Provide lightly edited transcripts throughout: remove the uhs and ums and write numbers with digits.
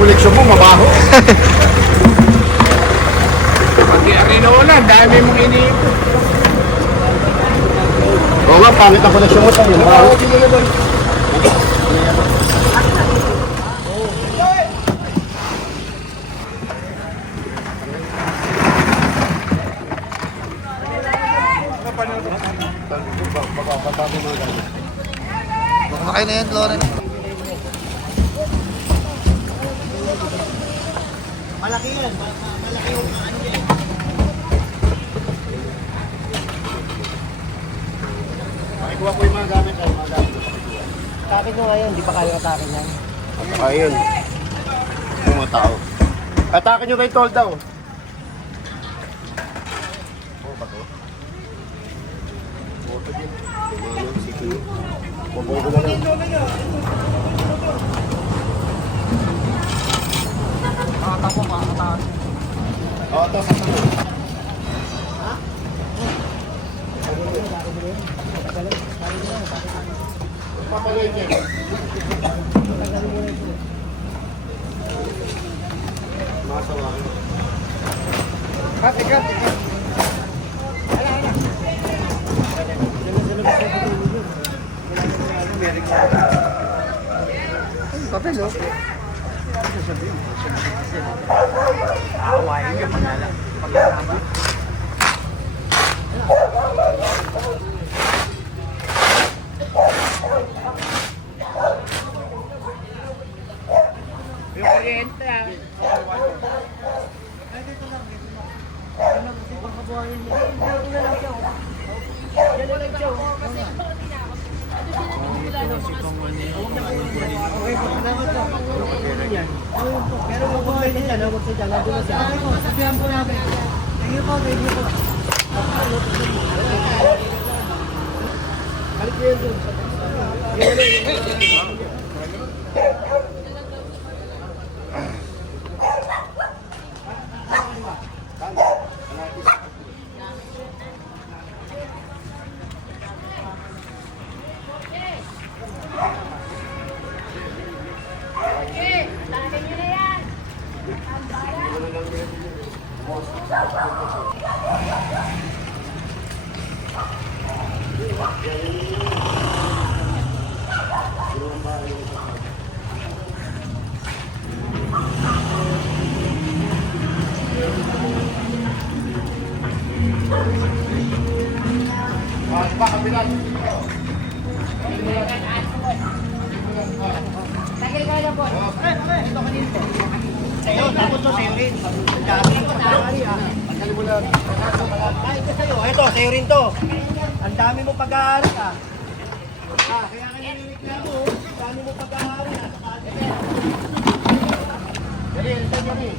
koleksyon mo, mabaho. Pati ang inuulan, dami mong iniipon. Oo nga, pangit ang koleksyon mo sa'yo. Mabaho. Kumakain na yan, Loren. Malaki yan. Malaki yung ano yan. Pakikuha ko yung mga gamit ay mga gamit. Takin nyo ngayon, di pa kayo atakin yan. Ayun. Yung mga tao. Atakin nyo kay Tol daw. Oh, bato. Boto din. Sige. Boboy ko na lang. Makatapo, makataas. Oo, ito sa tulo. Papaloy niya. Masawa ko. Ikat. Papel, no? Awain ka panala. Pagkakaba. Yung kuryente ah. Ay, dito lang. Yan lang kasi pagkabuhayin mo. Yan lang siya. Yan lang siya. Okay, pagkakabot lang. Pero mabuhay na dyan, huwag sa dyan, nandun na siya. Sabihan po namin. Thank you po. Balik ko yun dun. Lagay ka na po. Ito kanino po. Sa'yo, tapos to sa'yo rin. Dami ko tawari ah. Tanggalin mo lang. Ay, ito sa'yo. Ito, sa'yo rin to. Ang dami mo pag-aaral ah. Kaya ka nilireklamo. Ang dami mo pag-aaral ah. Dali.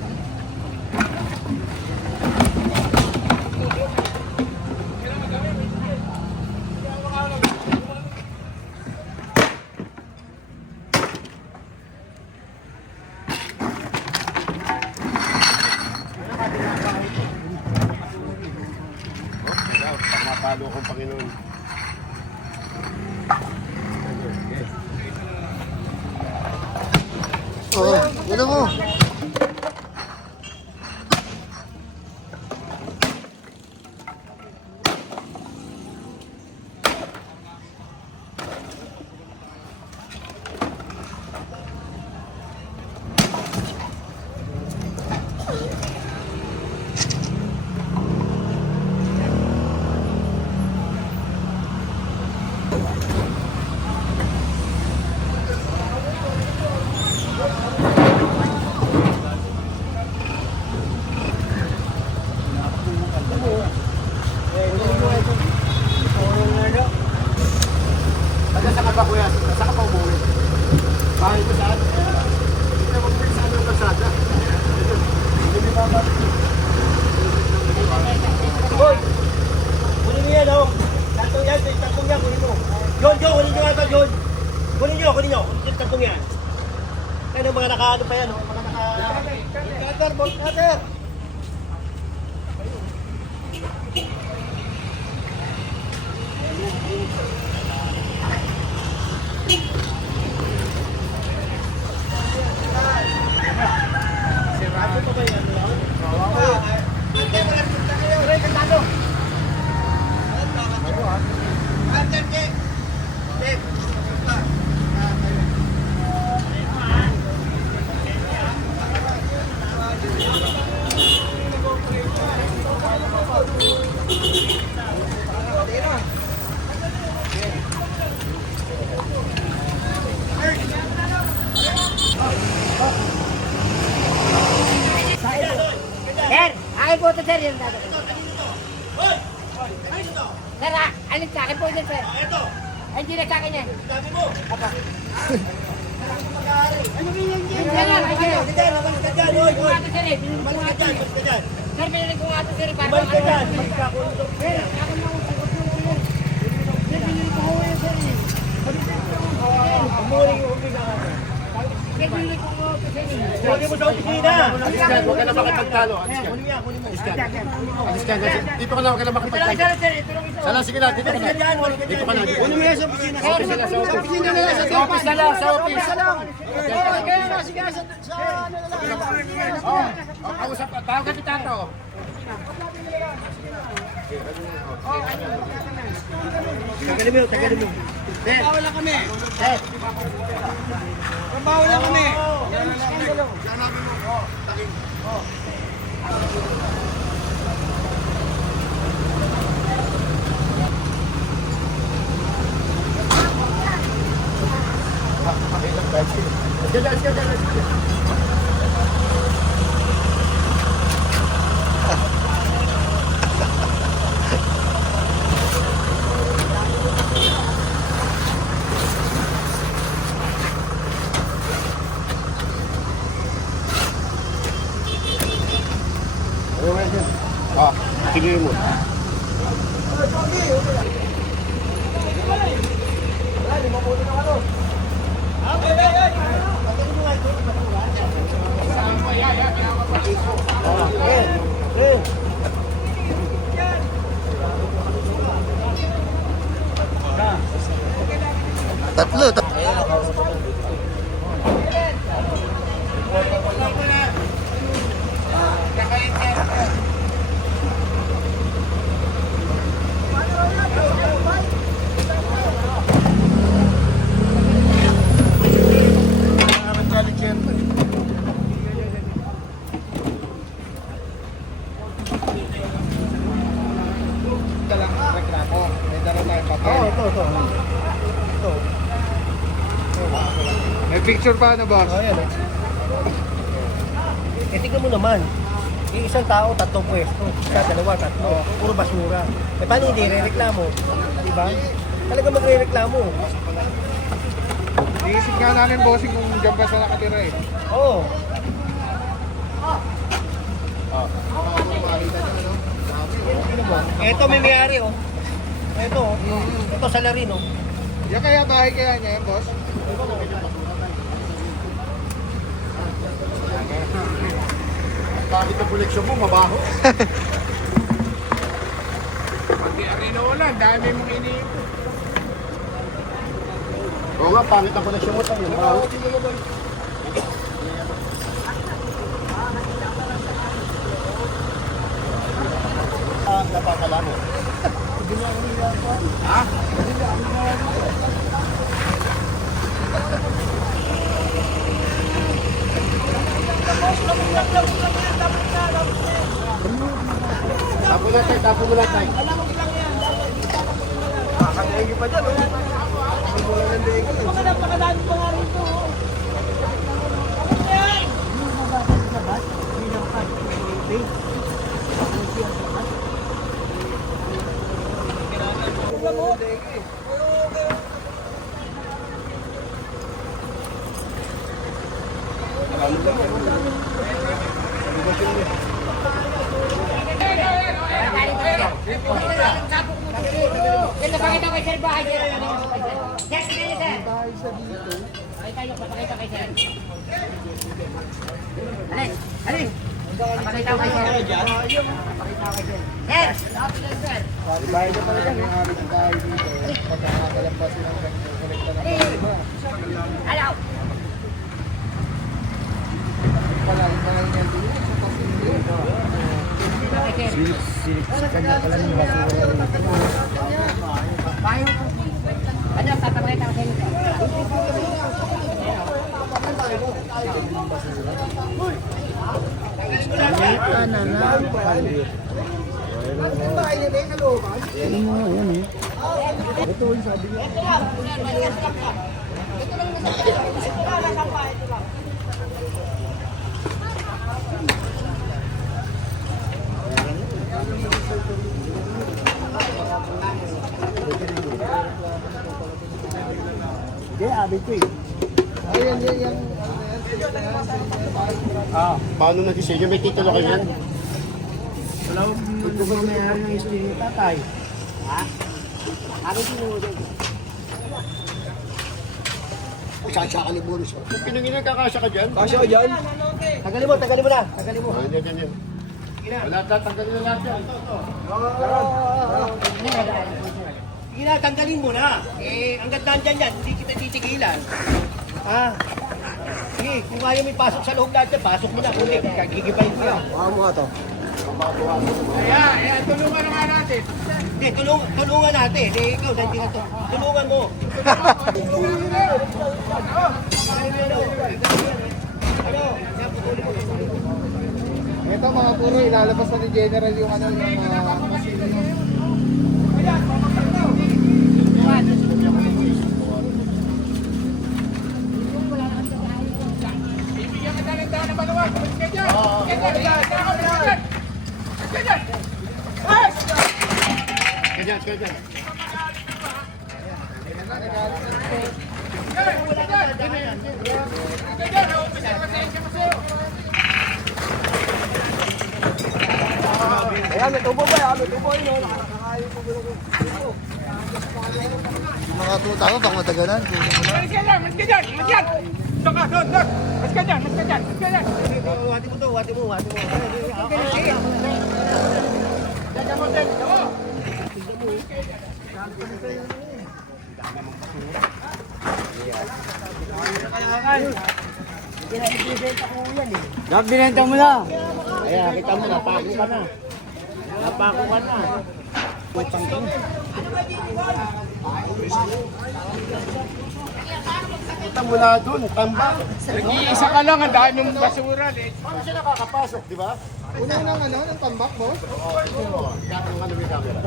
Pamapalo akong Panginoon. Oo, ano mo? Saan ka ba kuya? Saan ka pa umuwi? Bahay ko saan? Hindi na mag-pin saan yung kalsada. Hindi ba ba? Boy! Kunin mo yan oh. Tatong yan, kunin mo. John, kunin nyo ito, John. Kunin nyo. Kunin yung tatong yan. Kaya mga naka-ano pa yan oh. Mga naka... Cutter! akin po ito, sir. Yan, sir. Hoy! Ay, ito! Sir, alin sa akin po yan, sir. Ito! Ay, hindi na sa akin yan. Sabi mo! Ano ba yan? Sir, Balik ka dyan! Balik ka dyan! Hoy! Hoy! ito, sir, eh. Binili ko Balik nga ka ito, dyan! eh. Balik ka dyan! Sir, binili ko nga ito, sir. Para Balik ka ano, dyan! sir. Balik ka! Kung ito! Sir, ako na ang sagot ko, sir. Sir, binili ko nga yan, sir. Umuling yung huli ka. Sir, binili ko nga ito, sir. Huwag mo sa opisina! Asiskan, huwag ka na makipagtalo. Ayan, kunin mo yan, kunin mo. Asiskan, dito ka na, huwag ka na Ito lang, makipagtalo. sir, sir. Ito lang ito. Sala, sige na, dito ka Balik na. ka dyan! Balik ka dyan! Dito ka na, dito ka na. Kunin mo yan sa opisina. Sir, Sa opisina na lang, sa office na lang, sa office. Kaya na, sige, sa ano na lang. Oh, kausap, tawag ka kita to. Tagalin mo, tagalin mo. Bawal lang kami. Bawal lang kami. Yan ang skandalo. Ah, sige mo. Tatlo. May picture pa na, boss? Oh, yan eh. Eh, tignan mo naman. Yung isang tao, tatlong pwesto. Isa, dalawa, tatlo. Puro basura. Eh, paano hindi re-reklamo? Diba? Talaga magre-reklamo. Iisip nga namin, bossing, kung dyan pa sa nakatira eh. Oo. Ito may may-ari oh. Ito oh. Ito salarin oh. Yan kaya bahay kaya niya yan, boss? Bakit ang koleksyon mo, mabaho? Pati arena ulan, dami mong iniipon. Oo nga, pangit ang koleksyon mo tayo, mabaho. Napakala mo. Ha? Tapo na tayo, tapo mo na tayo. Kakadaigi pa dyan oh. Wala ng daigi. Napakadaan pa nga rito. Yan, napakita ko kay Sir bahay, Sir. Sir, sige niyo, Sir. Pakita niyo, papakita kay Sir. Alin, alin. Papakita ko kay Sir. Papakita ko kay Sir. Sir, lapit Sir. Bahay na talaga, may amin ang bahay dito. Pagkakalampasin ang kolekta ng bahay. Alaw. Pala, yung bahay niya dito, sa pasilyo. Kanya pala yung basura. Bahay mo po. Ano, papakita ko sa inyo. Hindi, abit ko eh. Ayan, yan. Paano nag-decision? May titulo kayo yan? Wala ko ba mayroon ng history ni tatay? Ha? Ako sinunod. Sasya ka ni Boris. Kung pinangin kakasya ka dyan? Kasya ko dyan? Tagalin mo na. Tagalin mo. Yan. Wala, tatanggalin na lahat yan. Sige na, tanggalin mo na. Ang gandaan dyan yan, hindi kita titigilan. Ha? Sige, kung kaya may pasok sa loob lahat yan, pasok mo na. Kung hindi, gigibayin ko yan. Baka mo nga to. Ayan, tulungan naman natin. Hindi, tulungan natin. Ikaw, nandiyan to. Tulungan mo. Ito mga puro, ilalabas na ni General yung ano, yung machine. Bibigyan ka ng daan na maluwag. Kumalis ka dyan. Ganyan. Ayan, may tubo ba? May tubo yun. Nakakayo po ko. Makatuta ko, baka matagalan. Malis ka dyan. Doon ka. Malis ka dyan. Wati mo to, wati mo. Dyan mo, dyan. Dapat binenta mo na. Ayan, kita mo, napako ka na. Putang ka. Kita mula doon, tambak. Nag-iisa ka lang, ang dami mong basura. Paano siya nakakapasok, di ba? Una ng ano, ng tambak mo? Oo. Yan ang ano may camera.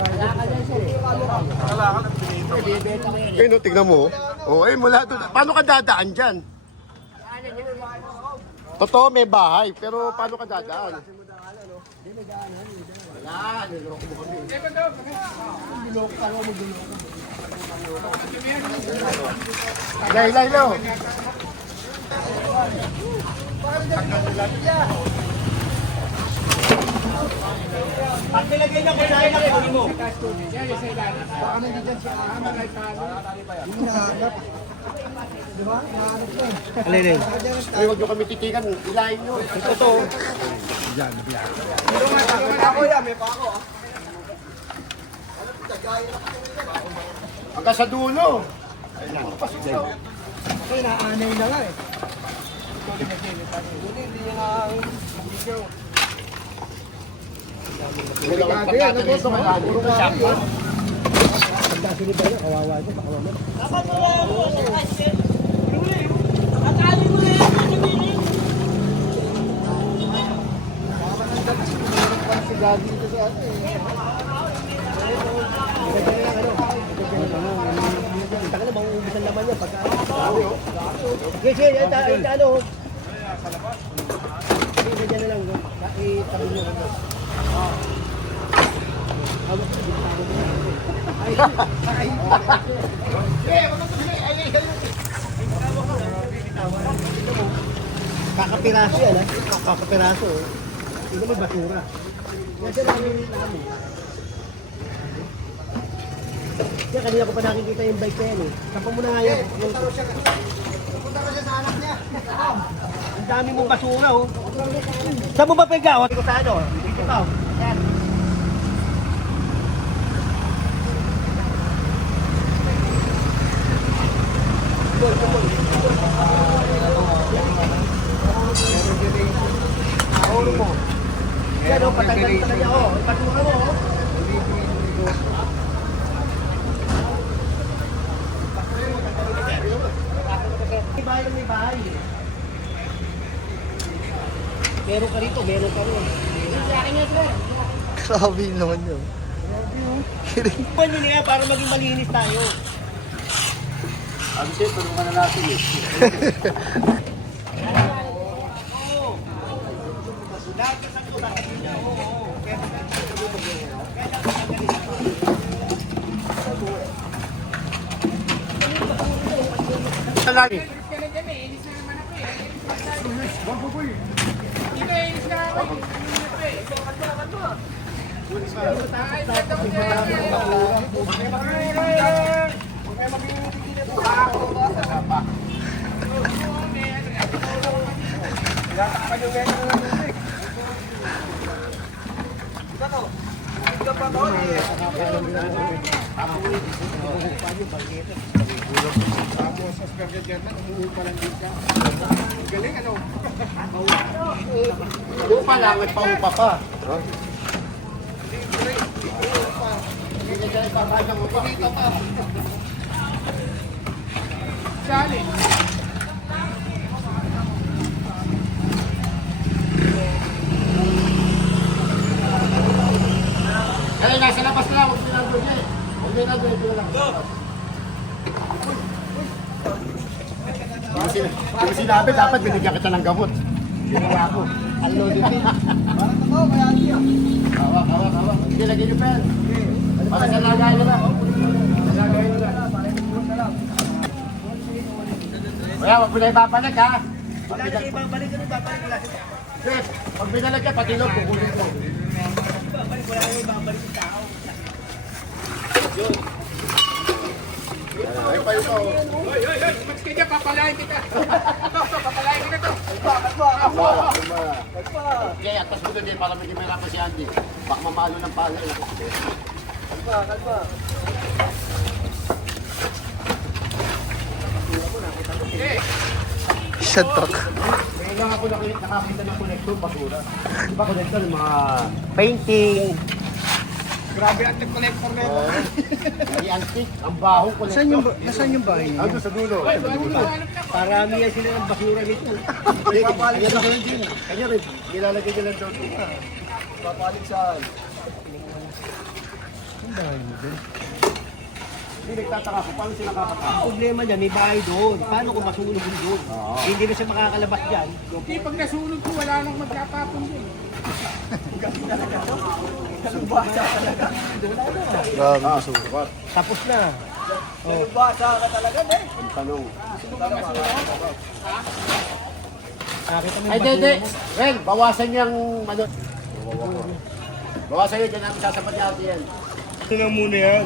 Eh, no, tignan mo. Oh, eh, mula doon. Paano ka dadaan dyan? Totoo, may bahay. Pero paano ka dadaan? Wala, niloko mo kami. Lay, lo. Pag nilagay na ko na ilang mo. Alin. Ay, huwag nyo kami titigan. Ilahin nyo. Ito. Hanggang sa dulo. Ay, naanay na nga eh. Delikado yan. Ano boss? Puro kayo. Si Gagi dito sa atin. Taka na, mauubusan naman yan pagka... Yes, ano? Ganyan na lang. Itabi nyo ko. Kakapiraso yan, ha? Kakapiraso. Hindi naman basura. Kasi namin namin. Kaya kanina ko pa nakikita yung bike na yan eh. Sapa mo na nga yan. Punta ka siya sa anak niya. Ang dami mong basura oh. Saan mo ba pegaw? Hindi ko sa ano? Dito pa oh. Yan. Ahuro mo. Yan oh, patanggal talaga oh. Basura mo oh. May bahay. Meron ka rito, meron ka rin. Grabe naman yun. Pan yun nga para maging malinis tayo. Ang sip, tulungan na natin eh. Lahat ka sa ko, bakit yun? Oo. lagi. Tapos sa kagagyan na, umuwi pa lang din ka. Galing ano? Upa lang, may paupa pa. Hindi ka ipapasang upa. Sali. Kaya nasa labas na lang, huwag sinado niya eh. Huwag sinado niya, ito lang. Kung sinabi, dapat binigyan kita ng gamot. Ginawa ko. Hello, dito. Parang ako, kaya niya. Hawak, hawak, hawak. Sige, lagyan niyo pa yan. Para sa lagay nila. Lagay nila. Kaya, huwag mo na ibabalik ha. Wala na kayo babalik ka rin, babalik wala siya. Chef, pag binalag ka, pati loob, kukunin ko. Babalik, wala na kayo babalik yung tao. Ay, pa ito. Mas kaya papalain kita. Papalain kita to. Okay, atas mo doon din para may kamera pa si Andy. Baka mamalo ng pala. Shut talk. May lang ako nakakita ng connector, basura. Di ba connector, yung mga painting, Grabe ang collector na ito. may antique, ang bahong connector. Nasaan yung bahay niyo? Ando sa dulo. Parami yan sila ng basura nito. Kanya na rin din. Kanya rin. Nilalagay nila doon. Papalit saan? Hindi nagtataka ko, paano sila kakatapos? Ang problema niya, may bahay doon. Paano kung masunog yung doon? Hindi na siya makakalabas dyan. Hindi, pag nasunog ko, wala nang magkatapon din. Grabe basura. Tapos na. Ang tanong. Nakita mo Ay, hindi. Well, bawasan yung ano. Bawasan yun, dyan namin sasapat niya ate yan. Ito na muna yan.